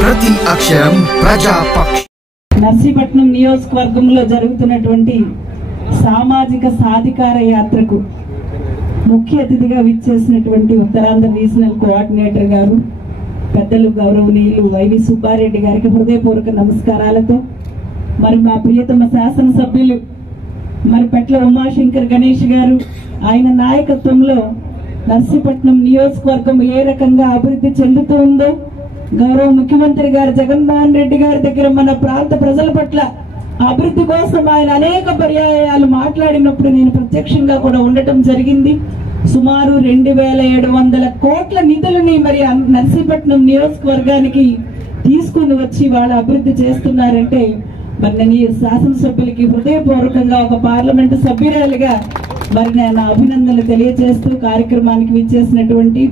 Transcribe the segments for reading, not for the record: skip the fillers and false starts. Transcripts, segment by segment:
ప్రతి అక్షరం ప్రజాపక్ష. నర్సీపట్నం నియోజకవర్గంలో జరుగుతున్నటువంటి సామాజిక సాధికార యాత్రకు ముఖ్య అతిథిగా విచ్చేసినటువంటి ఉత్తరాంధ్ర రీజనల్ కోఆర్డినేటర్ గారు పెద్దలు గౌరవనీయులు వైవి సుబ్బారెడ్డి గారికి హృదయపూర్వక నమస్కారాలతో, మరి మా ప్రియతమ శాసనసభ్యులు మరి పెట్ల ఉమాశంకర్ గణేష్ గారు ఆయన నాయకత్వంలో నర్సీపట్నం నియోజకవర్గం ఏ రకంగా అభివృద్ధి చెందుతూ ఉందో, గౌరవ ముఖ్యమంత్రి గారు జగన్మోహన్ రెడ్డి గారి దగ్గర మన ప్రాంత ప్రజల పట్ల అభివృద్ధి కోసం ఆయన అనేక పర్యాయాలు మాట్లాడినప్పుడు నేను ప్రత్యక్షంగా కూడా ఉండటం జరిగింది. సుమారు 2700 కోట్ల నిధులని మరి నర్సీపట్నం నియోజకవర్గానికి తీసుకుని వచ్చి వాళ్ళు అభివృద్ధి చేస్తున్నారంటే మరి నేను ఈ శాసనసభ్యులకి హృదయపూర్వకంగా ఒక పార్లమెంటు సభ్యురాలుగా మరి నేను అభినందనలు తెలియజేస్తూ కార్యక్రమానికి విచ్చేసినటువంటి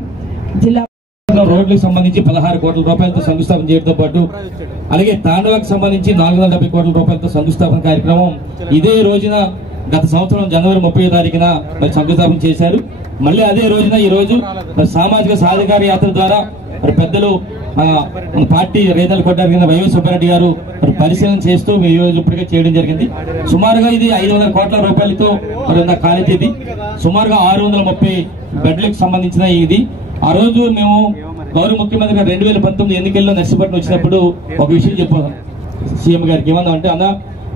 జిల్లా రోడ్లకు సంబంధించి 16 కోట్ల రూపాయలతో శంకుస్థాపన చేయడంతో పాటు అలాగే తాండవాకు సంబంధించి 470 కోట్ల రూపాయలతో శంకుస్థాపన కార్యక్రమం ఇదే రోజున గత సంవత్సరం జనవరి 30వ తారీఖున మరి శంకుస్థాపన చేశారు. మళ్ళీ అదే రోజున ఈ రోజు మరి సామాజిక సాధికార యాత్ర ద్వారా మరి పెద్దలు మన party regional coordinator Y V Subbareddy గారు మరి పరిశీలన చేస్తూ ఈ రోజు ఇప్పటికే చేయడం జరిగింది. సుమారుగా ఇది 500 కోట్ల రూపాయలతో మరి ఉన్న కాలేజీ ఇది సుమారుగా 630 బెడ్లకు సంబంధించిన ఇది. ఆ రోజు మేము గౌరవ ముఖ్యమంత్రి గారు 2019 ఎన్నికల్లో నర్సీపట్నం వచ్చినప్పుడు ఒక విషయం చెప్పాను సీఎం గారికి. ఏమన్నా అంటే అన్న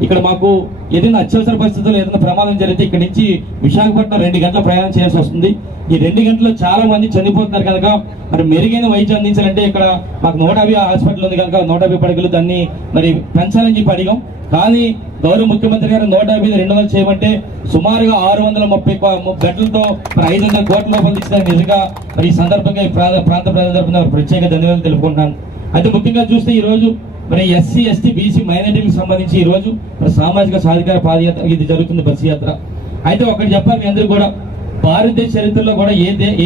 ఇక్కడ మాకు ఏదైనా అత్యవసర పరిస్థితుల్లో ఏదైనా ప్రమాదం జరిగితే ఇక్కడ నుంచి విశాఖపట్నం 2 గంటల ప్రయాణం చేయాల్సి వస్తుంది. ఈ 2 గంటల్లో చాలా మంది చనిపోతున్నారు కనుక మరి మెరుగైన వైద్యం అందించాలంటే ఇక్కడ మాకు 150 హాస్పిటల్ ఉంది కనుక 150 పడకలు దాన్ని మరి పెంచాలని చెప్పి అడిగాం. కానీ గౌరవ ముఖ్యమంత్రి గారు 150 200 చేయమంటే సుమారుగా 630 బెడ్లతో మరి 500 కోట్ల రూపాయలు ఇచ్చిన నిజంగా మరి ఈ సందర్భంగా ప్రాంత ప్రజల తరఫున ప్రత్యేక ధన్యవాదాలు తెలుపుకుంటున్నాను. అయితే ముఖ్యంగా చూస్తే ఈ రోజు మరి ఎస్సీ ఎస్టీ బీసీ మైనారిటీలకు సంబంధించి ఈ రోజు మరి సామాజిక సాధికార పాదయాత్ర ఇది జరుగుతుంది, బస్సు యాత్ర. అయితే ఒకటి చెప్పాలి మీ అందరూ కూడా, భారతదేశ చరిత్రలో కూడా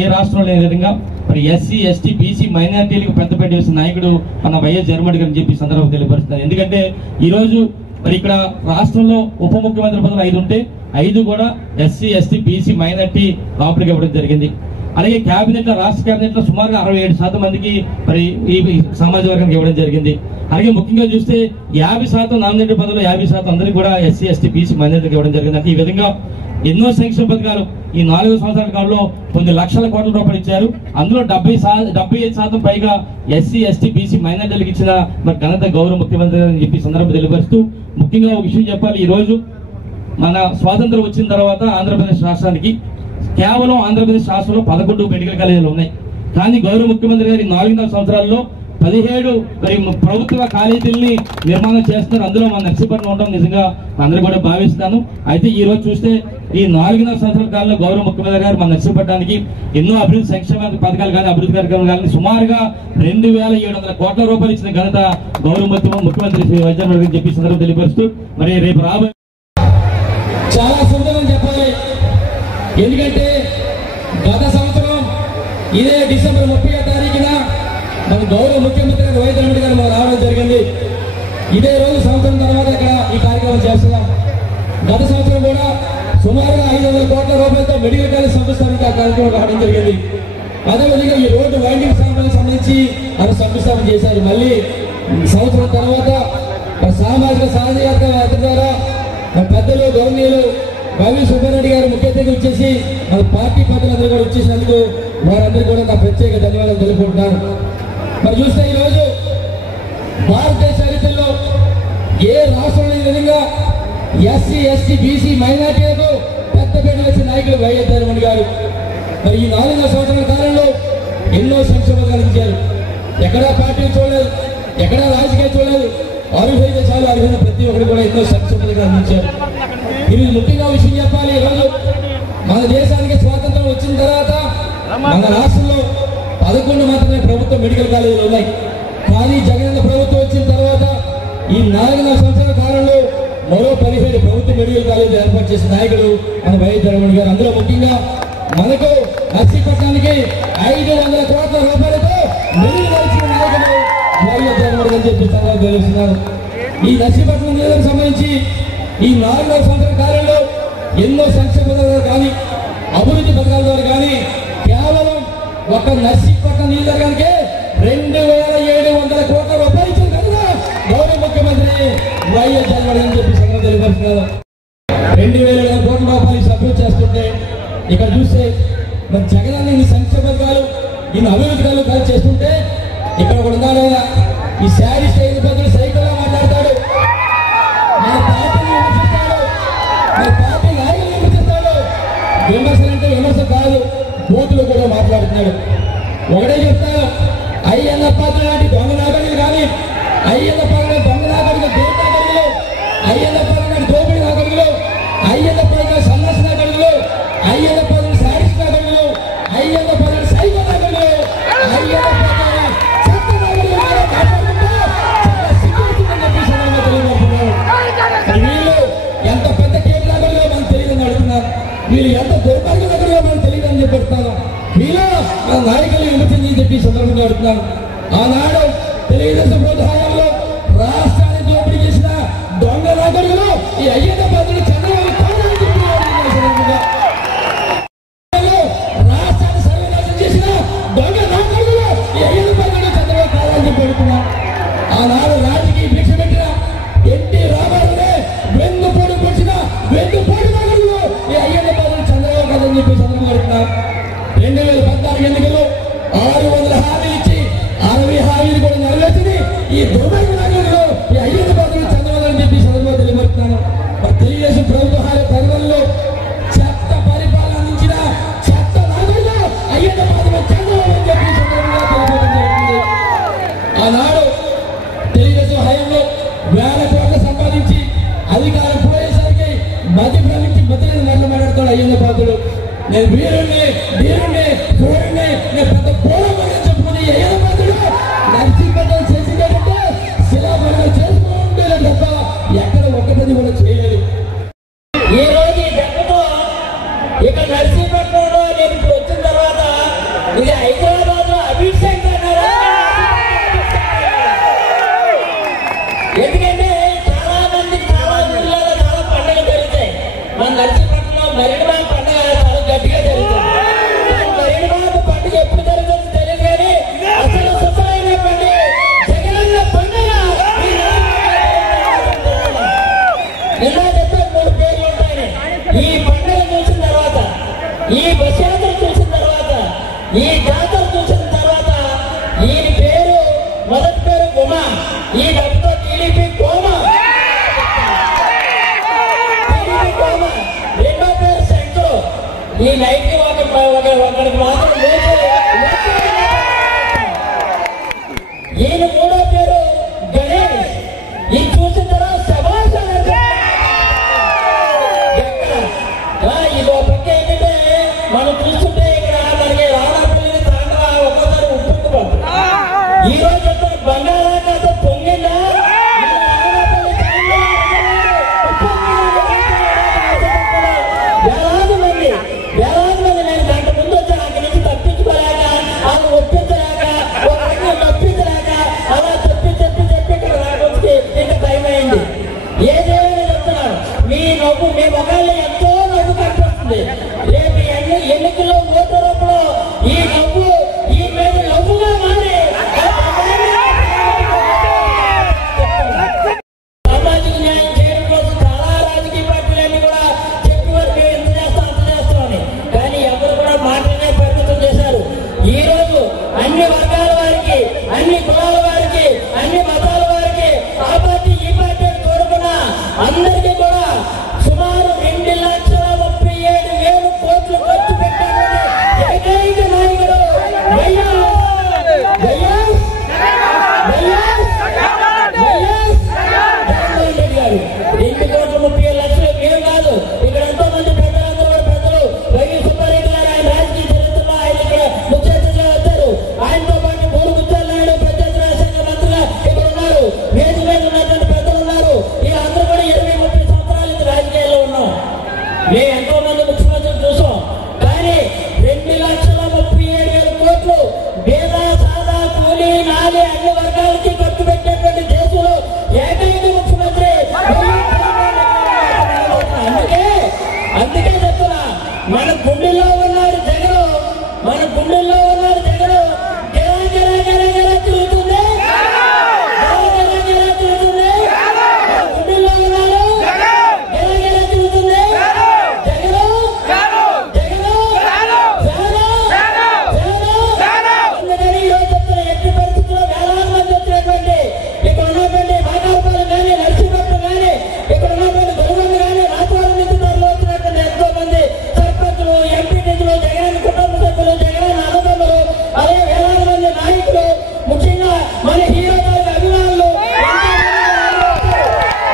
ఏ రాష్ట్రంలో లేని విధంగా మరి ఎస్సీ ఎస్టీ బీసీ మైనారిటీలకు పెద్దపేట వేసిన నాయకుడు మన వైఎస్ జగన్మోహన్ గారు చెప్పి సందర్భం తెలియపరుస్తున్నారు. ఎందుకంటే ఈ రోజు మరి ఇక్కడ రాష్ట్రంలో ఉప ముఖ్యమంత్రి పదవులు 5 ఉంటే 5 కూడా ఎస్సీ ఎస్టీ బీసీ మైనారిటీ లోపలికి ఇవ్వడం జరిగింది. అలాగే కేబినెట్ లో రాష్ట్ర కేబినెట్ లో సుమారుగా 67% మందికి మరి ఈ సామాజిక వర్గానికి ఇవ్వడం జరిగింది. అలాగే ముఖ్యంగా చూస్తే 50% నామినేటెడ్ పదవులు 50% అందరికీ కూడా ఎస్సీ ఎస్టీ బీసీ మైనారిటీకి ఇవ్వడం జరిగింది. అంటే ఈ విధంగా ఎన్నో సంక్షేమ పథకాలు ఈ 4 సంవత్సరాల కాలంలో కొన్ని లక్షల కోట్ల రూపాయలు ఇచ్చారు. అందులో 75% పైగా ఎస్సీ ఎస్టీ బీసీ మైనారిటీలకు ఇచ్చిన మరి ఘనత గౌరవ ముఖ్యమంత్రి అని చెప్పి సందర్భం తెలియపరుస్తూ ముఖ్యంగా ఒక విషయం చెప్పాలి. ఈ రోజు మన స్వాతంత్రం వచ్చిన తర్వాత ఆంధ్రప్రదేశ్ రాష్ట్రానికి కేవలం ఆంధ్రప్రదేశ్ రాష్ట్రంలో 11 మెడికల్ కాలేజీలు ఉన్నాయి. కానీ గౌరవ ముఖ్యమంత్రి గారి 4 సంవత్సరాల్లో 17 మరి ప్రభుత్వ కాలేజీలని నిర్మాణం చేస్తున్నారు. అందులో మన నర్సీపట్నం ఉండడం నిజంగా అందరూ కూడా భావిస్తాను. అయితే ఈ రోజు చూస్తే ఈ 4 సంవత్సరాల కాలంలో గౌరవ ముఖ్యమంత్రి గారు మన నర్సీపట్నానికి ఎన్నో అభివృద్ధి సంక్షేమ పథకాలు కానీ అభివృద్ధి కార్యక్రమాలు కానీ సుమారుగా 2700 కోట్ల రూపాయలు ఇచ్చిన ఘనత గౌరవ ముఖ్యమంత్రి వైఎస్ జగన్మోహన్ గారు చెప్పి సందర్భం తెలియపరుస్తూ మరి రేపు రాబోయే చాలా సందర్భం చెప్పాలి. ఎందుకంటే గత సంవత్సరం ఇదే డిసెంబర్ 30వ తారీఖున మన గౌరవ ముఖ్యమంత్రి గారు వైఎస్ జగన్మోహన్ గారు మనం రావడం జరిగింది. ఇదే రోజు సంవత్సరం తర్వాత ఇక్కడ ఈ కార్యక్రమం చేస్తున్నాం. గత సంవత్సరం కూడా సుమారుగా 500 కోట్ల రూపాయలతో మెడికల్ కాలేజ్ శంకుస్థాపన కార్యక్రమం రావడం జరిగింది. అదేవిధంగా ఈ రోడ్డు వైండింగ్ సంబంధించి అది శంకుస్థాపన చేశారు. మళ్ళీ సంవత్సరం తర్వాత సామాజిక సాధికార యాత్ర ద్వారా పెద్దలు గౌరవనీయులు వైవి సుబ్బారెడ్డి గారు ముఖ్య అతిథిగా వచ్చేసి మన పార్టీ పెద్దలందరూ కూడా వచ్చేసినందుకు వారందరూ కూడా నా ప్రత్యేక ధన్యవాదాలు తెలుపుకుంటున్నాను. మరి చూస్తే ఈరోజు భారతదేశ చరిత్రలో ఏ రాష్ట్రంలో ఈ విధంగా ఎస్సీ ఎస్టీ బీసీ మైనార్టీలకు పెద్దపేట వచ్చిన నాయకులు వైఎస్ జగన్మోహన్ గారు మరి ఈ 4 సంవత్సరాల కాలంలో ఎన్నో సంక్షేమ కలిగించారు. ఎక్కడా పార్టీలు చూడలేదు, ఎక్కడా రాజకీయాలు చూడలేదు. అర్హులైతే చాలు, అర్హులైన ప్రతి ఒక్కరు కూడా ఎన్నో సంక్షేమాలు అందించారు. ఈరోజు ముఖ్యంగా విషయం చెప్పాలి. ఈరోజు మన దేశానికి స్వాతంత్రం వచ్చిన తర్వాత మన రాష్ట్రంలో 11 మాత్రమే ప్రభుత్వ మెడికల్ కాలేజీలు ఉన్నాయి. కానీ జగనన్న ప్రభుత్వం వచ్చిన తర్వాత ఈ 4 సంవత్సరాల కాలంలో మరో 17 ప్రభుత్వ మెడికల్ కాలేజీలు ఏర్పాటు చేసిన నాయకుడు మన వైఎస్ జగన్మోహన్ గారు. అందులో ముఖ్యంగా మనకు నర్సీపట్నానికి 500 కోట్ల రూపాయలతో చెప్పి తెలుస్తున్నాను. ఈ నర్సీపట్నం నియోజకవర్గం సంబంధించి ఈ 4 సంవత్సరాల కాలంలో ఎన్నో సంక్షేమ పథకాలు కానీ అభివృద్ధి పథకాల ద్వారా కానీ కేవలం ఒక నర్సీపట్నం నియోజకవర్గానికే 2700 కోట్ల రూపాయలు ఇచ్చిన కనుక గౌరవ ముఖ్యమంత్రి వైఎస్ జగన్ అని చెప్పి సంగతి తెలియపరుస్తున్నారు. 2700 కోట్ల రూపాయలు సభ్యులు చేస్తుంటే ఇక్కడ చూస్తే మరి జగన్ ఇన్ని సంక్షేమ పథకాలు ఇన్ని అభివృద్ధి కలిసి చేస్తుంటే ఇక్కడ కూడా ఉందా లేదా? ఈ శారీ స్టైల్ బదులు సైకిల్లో మాట్లాడతాడు, మన పార్టీని విమర్శిస్తాడు, మన పార్టీ నాయకులు విమర్శిస్తాడు. విమర్శలు అంటే విమర్శ కాదు, బూతులు కూడా మాట్లాడుతున్నాడు. ఒకటే చెప్తాను, అయ్యన్న పాత్ర లాంటి దొంగ నాగరికులు కానీ అయ్యన్న పాత్ర దొంగ నాగరికులు దేవ నాగరికులు అయ్యన్న పాత్ర లాంటి దోపిడి నాగరికులు అయ్యన్న పాత్ర సన్నాస నాగరికులు అయ్యన్న పాత్ర శారీస్ నాగరికులు అయ్యన్న పాత్ర సైకో నాగరికులు అయ్యన్న పాత్ర చెత్త నాగరికులు మాట్లాడుతుంటే వీళ్ళు ఎంత పెద్ద కేసు నాగరిలో మనకు తెలియదని అడుగుతున్నారు. వీళ్ళు ఎంత దుర్మార్గ నాగరిలో మనకు తెలియదని చెప్పిస్తాను. వీళ్ళు మన నాయకులు విమర్శించి చెప్పి సందర్భంగా అడుగుతున్నాను. ఆనాడు తెలుగుదేశం ప్రోత్సాహంలో రాష్ట్రాన్ని దోపిడీ చేసిన దొంగ నాగరికులు ఈ అయ్యన్న పాత్రలు చంద్రబాబు కాదని చెప్పి రాష్ట్రాన్ని సర్వనాశం చేసిన దొంగ నాగరికులు ఈ అయ్యన్న పాత్రలు చంద్రబాబు కాదని చెప్పి అడుగుతున్నా. ఆనాడు రాజకీయ భిక్ష పెట్టిన ఎన్టీ రామారావునే వెన్నుపోటు పొడిచిన వెన్నుపోటు నాగరికులు ఈ అయ్యన్న పాత్రలు చంద్రబాబు కాదని చెప్పి సందర్భంగా అడుగుతున్నా. 2014 ఎన్నికల్లో 600 హామీలు ఇచ్చి 60 హామీలు కూడా నెరవేర్చింది ఈ దుర్మార్గ నాయకులు ఈ అయ్యన్న పాత్రలు చంద్రబాబు అని చెప్పి సందర్భంగా తెలియబడుతున్నాను. తెలుగుదేశం ప్రభుత్వ పరిపాలనలో చెత్త పరిపాలన అందించిన చెత్త నాయకులు అయ్యన్న పాత్రలు చంద్రబాబు అని చెప్పి సందర్భంగా తెలియబడడం జరుగుతుంది. ఆనాడు తెలుగుదేశం హయాంలో 1000 కోట్లు సంపాదించి అధికారం పోయేసరికి మధ్య ప్రమించి మధ్యలో నడలు మాట్లాడతాడు అయ్యన్న పాత్రలు. నేను వీరుణ్ణి వీరుణ్ణి చూడండి నేను పెద్ద పోరాటం చెప్పుకుని అయ్యన్న పాత్రలు నర్సీపట్నం చేసిందంటే శిలాపరణం చేసుకుంటే తప్ప ఎక్కడ ఒక్కటి కూడా చేయలేదు. ఈ రోజు ఈ దెబ్బతో ఇక నర్సీపట్నంలో నేను ఇప్పుడు వచ్చిన తర్వాత ఇది హైదరాబాద్ లో అభిషేక్ అన్నారా? ఎందుకంటే చాలా మంది చాలా జిల్లాలో చాలా పండుగలు జరుగుతాయి. మన నర్సీపట్నంలో మరిడిబాబు పండుగ చాలా గట్టిగా జరుగుతుంది. మరిడిబాబు పండుగ ఎప్పుడు జరుగుతుందో తెలియదు కానీ అసలు సుఖమైన పండుగ జగనన్న పండుగ ఇలా చెప్పే 3 పేర్లు ఉంటాయని. ఈ పండుగ చూసిన తర్వాత, ఈ బస్యాత్ర చూసిన తర్వాత, ఈ జాతర చూసిన తర్వాత ఈయన పేరు మొదటి పేరు గుమా, ఈ డబ్బుతో టీడీపీ కోమా, రెండో పేరు శంకరు, ఈ నైట్ ఒకరికి మాత్రం ఈయన మూడో పేరు గణేష్. ఈ చూసిన తర్వాత శభాష్ ఇది ఒక పక్క ఏంటంటే మనం చూస్తుంటే ఇక్కడ మనకి రామాపల్లి తాండ్రా ఒక్కోసారి ఉప్పుకుపోతుంది. ఈ రోజు చెప్తారు బంగాళాఖాతం పొంగిందా వేలాది మంది నేను గంట ముందు వచ్చి అక్కడి నుంచి తప్పించుకోలేక వాళ్ళు ఒప్పించలేక ఒక రకంగా తప్పించలేక అలా చెప్పి ఇక్కడ రాకొచ్చి ఇంకా టైం అయింది. ఏదేమైనా చెప్తున్నాను, మీ నవ్వు మీ మొగాళ్ళు ఎంతో నవ్వు కనిపిస్తుంది. రేపు ఎన్నికల్లో ఓటు రూపంలో ఈ నవ్వు ఈ మీద నవ్వుగా మారి సామాజిక న్యాయం చేయడం కోసం చాలా రాజకీయ పార్టీలన్నీ కూడా చెప్పేవారు మేము ఎంత చేస్తాం అంత చేస్తామని. కానీ ఎవరు కూడా మాటలనే పరిమితం చేశారు. ఈ రోజు అన్ని వర్గాల వారికి, అన్ని కులాల వారికి, అన్ని మతాల వారికి ఆ పార్టీ ఈ పార్టీ కోరుకున్న అందరికీ కూడా సుమారు 2,37,000 కోట్లు ఖర్చు పెట్టాలని ఏకైక నాయకుడు జగన్మోహన్ గారు. 2,37,00,000 మేము కాదు, ఇక్కడ ఎంతో మంది పెద్దలందరూ కూడా పెద్దలు వైవి సుబ్బారెడ్డి గారు ఆయన రాజకీయ చరిత్రలో ఆయన ఇక్కడ ముఖ్య అతిథిగా వచ్చారు. ఆయనతో పాటు మూడు ముత్యాల నాయుడు, ప్రత్యేక మన గుండెల్లో ఉన్నాడు జగన్, మన గుండెల్లో ఉన్నాడు జగన్. తిరుగుతుంది, తిరుగుతుంది, మన గుండెల్లో ఉన్నాడు తిరుగుతుంది. అందుకని ఈరోజు చెప్తున్న ఎట్టి పరిస్థితుల్లో వేలాది మంది వచ్చినటువంటి ఇక్కడ ఉన్నటువంటి బాగాపాలు కానీ నర్సీపట్నం కానీ ఇక్కడ ఉన్నటువంటి గొడవలు కానీ రాజవాడ నుంచి తరలి వచ్చినటువంటి ఎంతో మంది సర్పంచులు, ఎంపీటీలు, జగన్ కుటుంబ సభ్యులు, జగన్ అన్నదమ్ములు, అలాగే వేలాది మంది నాయకులు, ముఖ్యంగా మన హీరో గారి అభిమానులు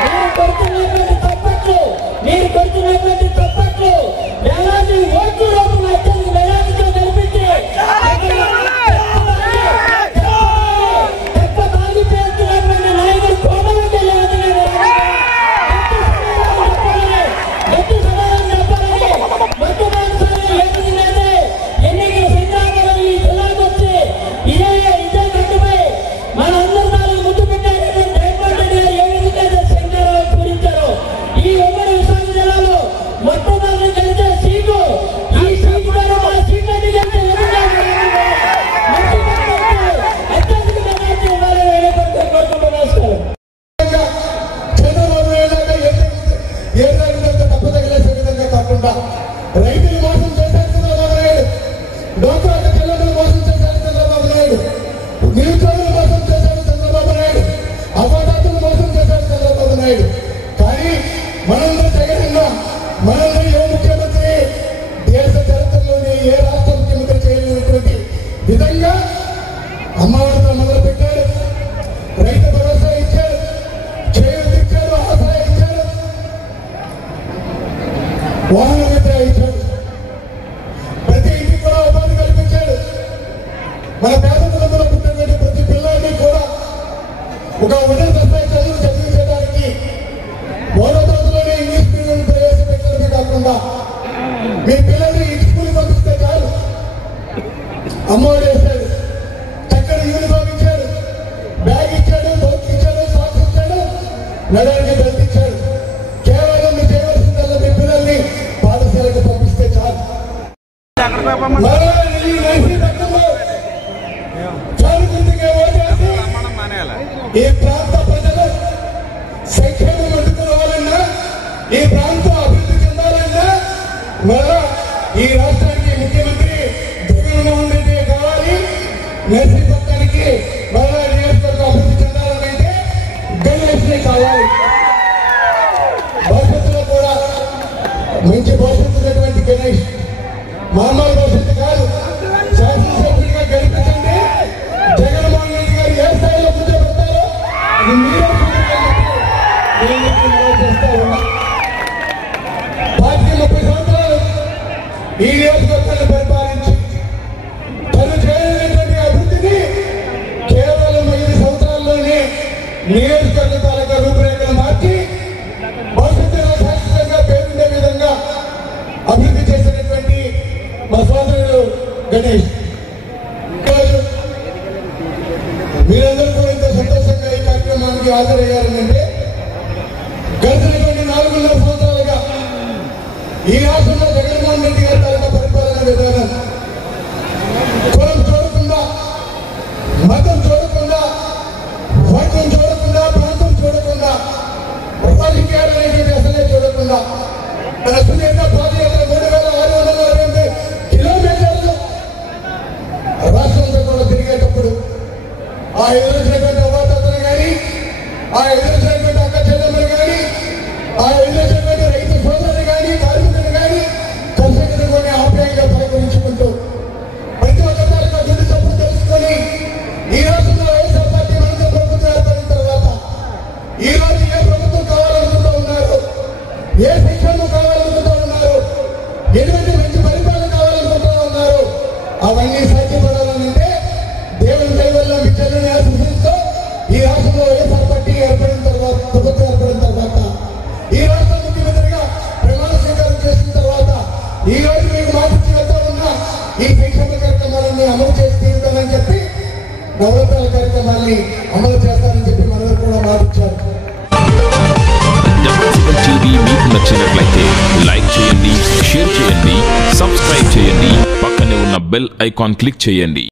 మీరు కొడుతున్నటువంటి చప్పట్లు, మీరు కొడుతున్నటువంటి చప్పట్లు వేలాది ఓట్లు రూపంలో అత్యంత వేలాదితో కనిపించి నాయకుడు కోమలంటే ఎన్నికల సంగ్రామంలో ఈ జిల్లాకు వచ్చి ఇదే గట్టుపై మన అందరి నాలుగు ముద్దు పెట్టారని జగన్మోహన్ రెడ్డి గారు ఏ విధంగా శంకరావు పూరించారు. ఈ ఉమ్మడి విశాఖ జిల్లాలో మొట్టమొదటి గెలిచే సీటు, ఈ సీటు ద్వారా మన సీట్లన్నీ గెలిచే విధంగా అత్యధిక మెజార్టీ ఇవ్వాలని కోరుకుంటున్నాను. చంద్రబాబు ఏ విధంగా తప్పదగిలేసే విధంగా కాకుండా రైతులు మోసం చేశారు చంద్రబాబు నాయుడు, డోక్రా చెల్లెలు మోసం చేశారు చంద్రబాబు నాయుడు, నిరుద్యోగులు మోసం చేశారు చంద్రబాబు నాయుడు, అపరాధులు మోసం చేశారు చంద్రబాబు నాయుడు. కానీ మనందరూ జగన్, మనందరూ ఏ ముఖ్యమంత్రి దేశ చరిత్రలోనే ఏ రాష్ట్ర ముఖ్యమంత్రి చేయలేనటువంటి విధంగా అమ్మవారితో మొదలు పెట్టారు, రైతు భరోసా ఇచ్చారు, చేయూత ఇచ్చారు, ఆసరా ఇచ్చారు, వాహన మిత్ర ఇచ్చారు, ప్రతి ఇంటికి కూడా ఉపాధి కల్పించాడు. మన పేద కుటుంబంలో పుట్టినటువంటి ప్రతి పిల్లల్ని కూడా ఒక ఉన్నత స్థాయి చదువు చదివించడానికి మూడో తరగతిలోనే ఇంగ్లీష్ మీడియం ప్రవేశపెట్టడమే కాకుండా మీ పిల్లల్ని ఇంటి స్కూల్ పంపిస్తే చాలు అమ్మఒడి వేశాడు, చక్కని యూనిఫామ్ ఇచ్చాడు, బ్యాగ్ ఇచ్చాడు, బౌక్ ఇచ్చాడు, సాక్స్ ఇచ్చాడు, నడవడానికి బెల్ట్ ఇచ్చాడు. కేవలం మీరు చేయవలసిందల్లా మీ పిల్లల్ని పాఠశాలకు పంపిస్తే చాలు. ఈ ప్రాంత ప్రజలు సంక్షేమం అందుకోవాలన్నా, ఈ ప్రాంతం అభివృద్ధి చెందాలన్నా మళ్ళా ఈ రాష్ట్రానికి ముఖ్యమంత్రి జగన్మోహన్ రెడ్డి కావాలి. నర్సీపట్నానికి మళ్ళా నియోజకవర్గం అభివృద్ధి చెందాలంటే గణేష్ కావాలి. భవిష్యత్తులో కూడా మంచి భవిష్యత్తు ఉన్నటువంటి గణేష్ మామూలు భవిష్యత్తు కాదు. శాసనసభ్యుడిగా గెలిపించండి. జగన్మోహన్ రెడ్డి గారు ఏ స్థాయిలో కూర్చోబెడతారో అది మీరే చేస్తా ఉన్నా. పార్టీ 30 సంవత్సరాలు ఈ నియోజకవర్గాన్ని పరిపాలించి తను చేయలేనటువంటి అభివృద్ధిని కేవలం 5 సంవత్సరాల్లోనే నియోజకవర్గ తాలూకా రూపురేఖలు మార్చి భవిష్యత్తులో శాశ్వతంగా పేరుండే విధంగా అభివృద్ధి చేసినటువంటి మా సోదరుడు గణేష్. మీరందరూ కూడా ఇంత సంతోషంగా ఈ కార్యక్రమానికి హాజరయ్యారంటే గడిచినటువంటి 4.5 సంవత్సరాలుగా ఈ రాష్ట్రంలో జగన్మోహన్ రెడ్డి గారి తాలూకా పరిపాలన విధానం కులం చూడకుండా, మతం చూడకుండా, వర్గం చూడకుండా, ప్రాంతం చూడకుండా, రాజకీయాలు అనేటువంటి అసలే చూడకుండా తన సుదీర్ఘ పాదయాత్ర 3628 కిలోమీటర్లు రాష్ట్రంలో కూడా తిరిగేటప్పుడు ఆ ఎదురొచ్చినటువంటి అవాతాతలు కానీ, ఆ ఎదురొచ్చినటువంటి అక్క చెల్లెమ్మలు కానీ, ఆ ఎదురొచ్చినటువంటి రైతు సోదరులు కానీ, కార్మికులు కానీ, కర్షకులు కానీ ఆప్యాయంగా పలకరించుకుంటూ ప్రతి ఒక్క తాలూకా గుడి తప్పులు తెలుసుకొని ఈ రాష్ట్రంలో వైఎస్ఆర్ పార్టీ మనతో ప్రభుత్వం ఏర్పడిన తర్వాత ఈ రోజు ఏ ప్రభుత్వం కావాలనుకుంటూ ఉన్నారు, ఏ శిక్షణ కావాలనుకుంటూ ఉన్నారు, ఎటువంటి మంచి పరిపాలన కావాలనుకుంటూ ఉన్నారు, అవన్నీ సాధ్యపడాలనంటే దేవుని దైవంలో మీ చెల్లని ఆశిస్తూ ఈ రాష్ట్రంలో వైఎస్ఆర్ పార్టీ ఏర్పడిన తర్వాత, ప్రభుత్వం ఏర్పడిన తర్వాత, ఈ రాష్ట్ర ముఖ్యమంత్రిగా ప్రమాణ స్వీకారం చేసిన తర్వాత ఈ రోజు మీకు మాటిచ్చి వెళ్తూ ఉన్న ఈ సంక్షేమ కార్యక్రమాలన్నీ అమలు చేసి తీరుతానని చెప్పి నవరత్నాల కార్యక్రమాన్ని అమలు చేస్తానని చెప్పి మనలో కూడా మాటిచ్చారు. టీవీ మీకు నచ్చినట్లయితే లైక్ చేయండి, షేర్ చేయండి, సబ్స్క్రైబ్ చేయండి, పక్కనే ఉన్న బెల్ ఐకాన్ క్లిక్ చేయండి.